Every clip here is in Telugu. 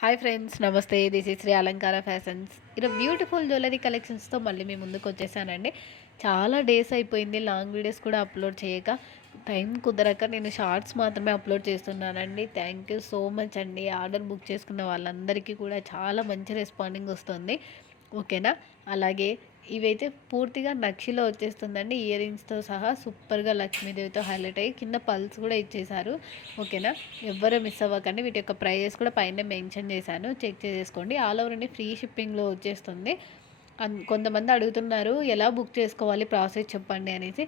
Hi friends, namaste. This is Sri Alankara fashions. ఇలా బ్యూటిఫుల్ జ్యువెలరీ కలెక్షన్స్తో మళ్ళీ మీ ముందుకు వచ్చేసానండి. చాలా డేస్ అయిపోయింది లాంగ్ వీడియోస్ కూడా అప్లోడ్ చేయక. టైం కుదరక నేను షార్ట్స్ మాత్రమే అప్లోడ్ చేస్తున్నానండి. థ్యాంక్ యూ సో మచ్ అండి. ఆర్డర్ బుక్ చేసుకున్న వాళ్ళందరికీ కూడా చాలా మంచి రెస్పాండింగ్ వస్తుంది. ఓకేనా. అలాగే ఇవైతే పూర్తిగా నక్షిలో వచ్చేస్తుందండి. ఇయర్ రింగ్స్తో సహా సూపర్గా లక్ష్మీదేవితో హైలైట్ అయ్యి కింద పల్స్ కూడా ఇచ్చేసారు. ఓకేనా. ఎవ్వరూ మిస్ అవ్వకండి. వీటి యొక్క ప్రైజెస్ కూడా పైన మెన్షన్ చేశాను, చెక్ చేసేసుకోండి. ఆల్ ఓవర్ అండి, ఫ్రీ షిప్పింగ్లో వచ్చేస్తుంది. కొంతమంది అడుగుతున్నారు ఎలా బుక్ చేసుకోవాలి, ప్రాసెస్ చెప్పండి అనేసి.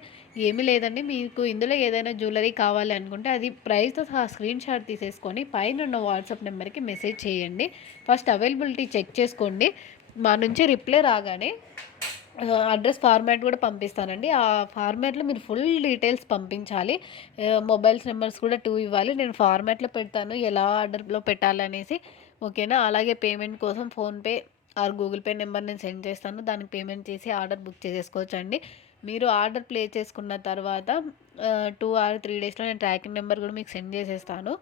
ఏమీ లేదండి, మీకు ఇందులో ఏదైనా జ్యువెలరీ కావాలి అనుకుంటే అది ప్రైస్తో సహా స్క్రీన్ షాట్ తీసేసుకొని పైన ఉన్న వాట్సాప్ నెంబర్కి మెసేజ్ చేయండి. ఫస్ట్ అవైలబిలిటీ చెక్ చేసుకోండి. మా నుంచి రిప్లై రాగానే అడ్రస్ ఫార్మాట్ కూడా పంపిస్తానండి. ఆ ఫార్మాట్లో మీరు ఫుల్ డీటెయిల్స్ పంపించాలి. మొబైల్స్ నెంబర్స్ కూడా 2 ఇవ్వాలి. నేను ఫార్మాట్లో పెడతాను ఎలా ఆర్డర్లో పెట్టాలనేసి. ఓకేనా. అలాగే పేమెంట్ కోసం PhonePe are Google pay number నేను సెండ్ చేస్తాను. దానికి పేమెంట్ చేసి ఆర్డర్ బుక్ చేసేసుకోవచ్చండి. మీరు ఆర్డర్ ప్లేస్ చేసుకున్న తర్వాత 2 ఆర్ 3 డేస్లో నేను ట్రాకింగ్ నెంబర్ కూడా మీకు సెండ్ చేసేస్తాను.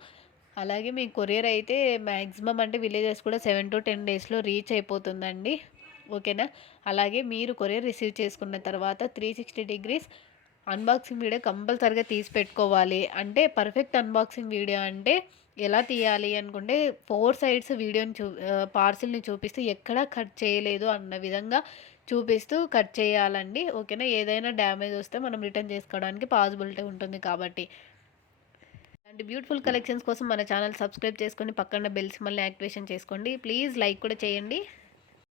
అలాగే మీ కొరియర్ అయితే మ్యాక్సిమం అంటే విలేజెస్ కూడా 7 to 10 డేస్లో రీచ్ అయిపోతుందండి. ఓకేనా. అలాగే మీరు కొరియర్ రిసీవ్ చేసుకున్న తర్వాత 360 డిగ్రీస్ అన్బాక్సింగ్ వీడియో కంపల్సరీగా తీసి పెట్టుకోవాలి. అంటే పర్ఫెక్ట్ అన్బాక్సింగ్ వీడియో అంటే ఎలా తీయాలి అనుకుంటే 4 సైడ్స్ వీడియోని పార్సిల్ని చూపిస్తూ ఎక్కడా కట్ చేయలేదు అన్న విధంగా చూపిస్తూ కట్ చేయాలండి. ఓకేనా. ఏదైనా డ్యామేజ్ వస్తే మనం రిటర్న్ చేసుకోవడానికి పాసిబిలిటీ ఉంటుంది కాబట్టి. ఇలాంటి బ్యూటిఫుల్ కలెక్షన్స్ కోసం మన ఛానల్ సబ్స్క్రైబ్ చేసుకొని పక్కన బెల్ సింబల్ని యాక్టివేషన్ చేసుకోండి. ప్లీజ్ లైక్ కూడా చేయండి.